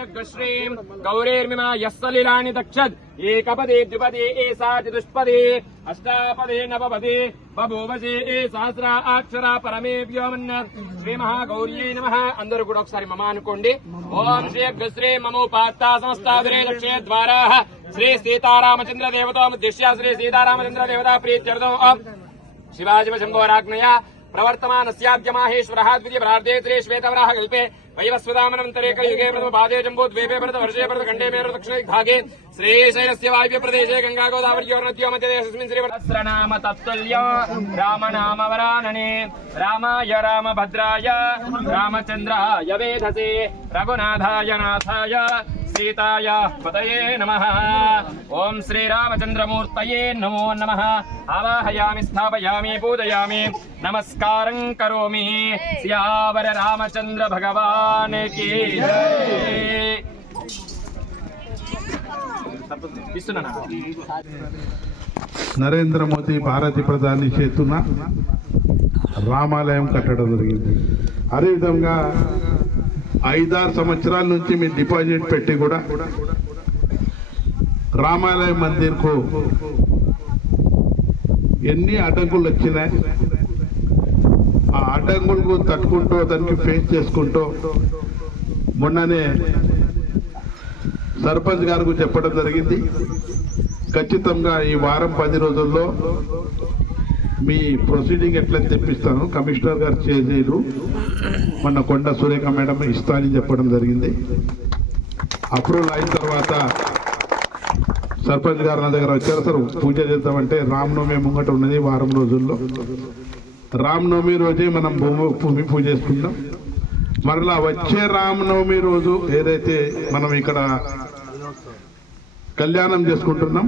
श्रीं गौरेर्मिमा यस्सलिलानि दक्षद एकपदे द्विपदे एसा चतुष्पदे अष्टापदे नवपदे बभूवसे ए सहस्रा अक्षरा परमे व्योमन् श्री महागौर्यै नमः अंदरू కూడా ఒకసారి మమ అనుకోండి ఓం శ్రీ గశ్రీ మమోపాత్త సమస్తాదురే లక్ష్య ద్వారాః శ్రీ సీతారామచంద్ర దేవతాముద్దిశ్య శ్రీ సీతారామచంద్ర దేవతా ప్రీత్యర్థం शिवाजिव शंभोराज्ञया प्रवर्तमानस्याद्य माहेश्वरः द्वितीय प्रार्थे श्री श्वेतवराह कल्पे वैवस्वदामनन्तरे कलियुगे प्रथम पादे जम्बो द्वीपे भरत वर्षे भरत खण्डे मेरु दक्षिणे भागे श्रीशैलस्य वायव्य प्रदेशे गंगा गोदावरी मध्ये देशस्मिन् श्री सहस्रनाम तत्तुल्य राम नाम वरानने रामाय रामभद्राय रामचन्द्राय वेधसे रघुनाथाय नाथाय सीताय पतये नमः ओम श्रीरामचंद्रमूर्तये नमो नमः आवाहयामि स्थापयामि पूजयामि नमस्कारं करोमि सियावर रामचंद्र भगवान की जय। నరేంద్ర మోదీ భారత ప్రధాని చేతున రామాలయం కట్టడం జరిగింది. అదేవిధంగా 5-6 సంవత్సరాల నుంచి మీ డిపాజిట్ పెట్టి కూడా రామాలయ మందిర్కు ఎన్ని అడ్డంకులు వచ్చినాయి, ఆ అడ్డంకులకు తట్టుకుంటూ దానికి ఫేస్ చేసుకుంటూ మొన్ననే సర్పంచ్ గారికి చెప్పడం జరిగింది. ఖచ్చితంగా ఈ వారం 10 రోజుల్లో మీ ప్రొసీడింగ్ ఎట్లా తెప్పిస్తాను, కమిషనర్ గారు చేసేరు మొన్న కొండ సురేఖ మేడం ఇస్తానని చెప్పడం జరిగింది. అప్రూవల్ అయిన తర్వాత సర్పంచ్ గారు నా దగ్గర వచ్చారు. సార్ పూజ చేద్దామంటే రామనవమి ముంగట ఉన్నది వారం రోజుల్లో, రామనవమి రోజే మనం భూమి పూజ చేసుకుంటాం. మరలా వచ్చే రామనవమి రోజు ఏదైతే మనం ఇక్కడ కళ్యాణం చేసుకుంటున్నాం,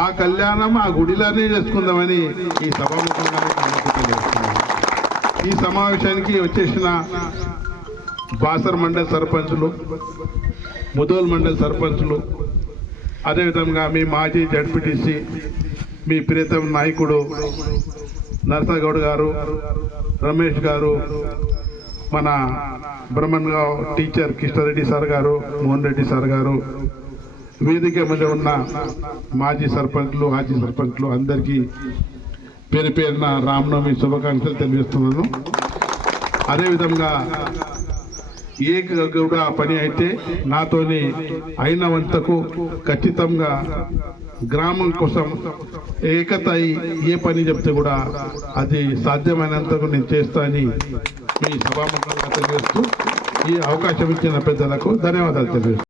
ఆ కళ్యాణం ఆ గుడిలోనే చేసుకుందామని ఈ సభాముఖంగా చేస్తున్నాం. ఈ సమావేశానికి వచ్చేసిన బాసర్ మండల్ సర్పంచులు, ముదోల్ మండల్ సర్పంచులు, అదేవిధంగా మీ మాజీ జడ్పీటీసీ, మీ ప్రియతమ నాయకుడు నరసగౌడ్ గారు, రమేష్ గారు, మన బ్రహ్మణ్గావ్ టీచర్ కిష్టారెడ్డి సార్ గారు, మోహన్ రెడ్డి సార్ గారు, వేదిక మీద ఉన్న మాజీ సర్పంచ్లు, మాజీ సర్పంచ్లు అందరికీ పేరు పేరున రామనవమి శుభాకాంక్షలు తెలియజేస్తున్నాను. అదేవిధంగా ఏ కూడా పని అయితే నాతోని అయిన వంతకు ఖచ్చితంగా గ్రామం కోసం ఏకత ఏ పని చెప్తే కూడా అది సాధ్యమైనంతకు నేను చేస్తా అని మీ సభాముఖంగా తెలియజేస్తూ ఈ అవకాశం ఇచ్చిన పెద్దలకు ధన్యవాదాలు తెలియజేస్తాను.